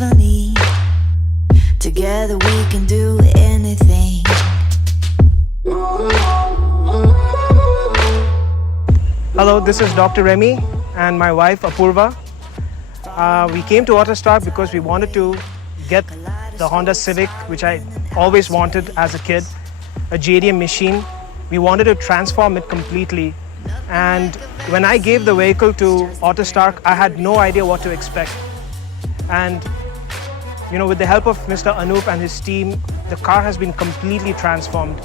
symphony. Together we can do anything. Hello, this is Dr. Remy and my wife Apurva. We came to Autostarke because we wanted to get the Honda Civic, which I always wanted as a kid, a JDM machine. We wanted to transform it completely. And when I gave the vehicle to Autostarke, I had no idea what to expect. And you know, with the help of Mr. Anup and his team, the car has been completely transformed.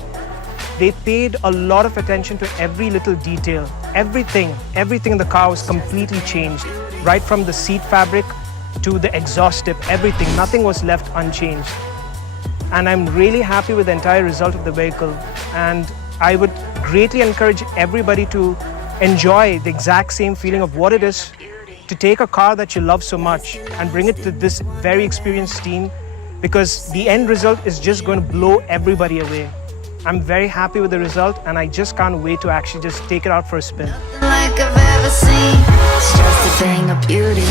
They paid a lot of attention to every little detail. Everything in the car was completely changed. Right from the seat fabric to the exhaust tip, everything, nothing was left unchanged. And I'm really happy with the entire result of the vehicle. And I would greatly encourage everybody to enjoy the exact same feeling of what it is to take a car that you love so much and bring it to this very experienced team, because the end result is just going to blow everybody away. I'm very happy with the result and I just can't wait to actually just take it out for a spin. Like I've ever seen, it's just a thing of beauty.